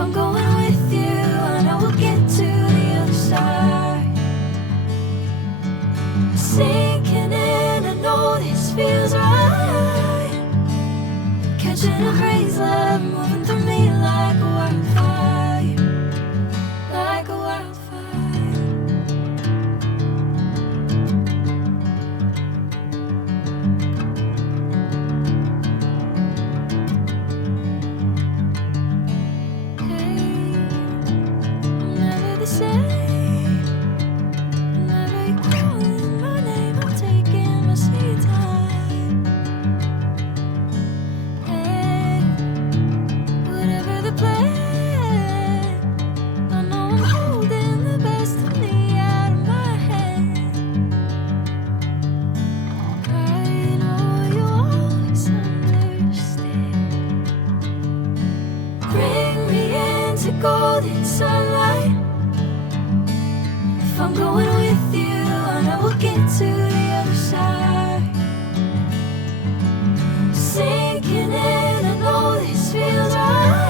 I'm going with you, I know we'll get to the other side. Sinking in, I know this feels right. Catching a crazy love, moving through me like a wildfire, like a wildfire. Hey, I'm never the same. Whenever you're calling my name, I'm taking my sweet time. Hey, whatever the plan, I know I'm holding the best of me out of my hand. I know you always understand. Bring me into golden sunlight. If I'm going with you, I know we'll get to the other side. Sinking in, I know this feels right.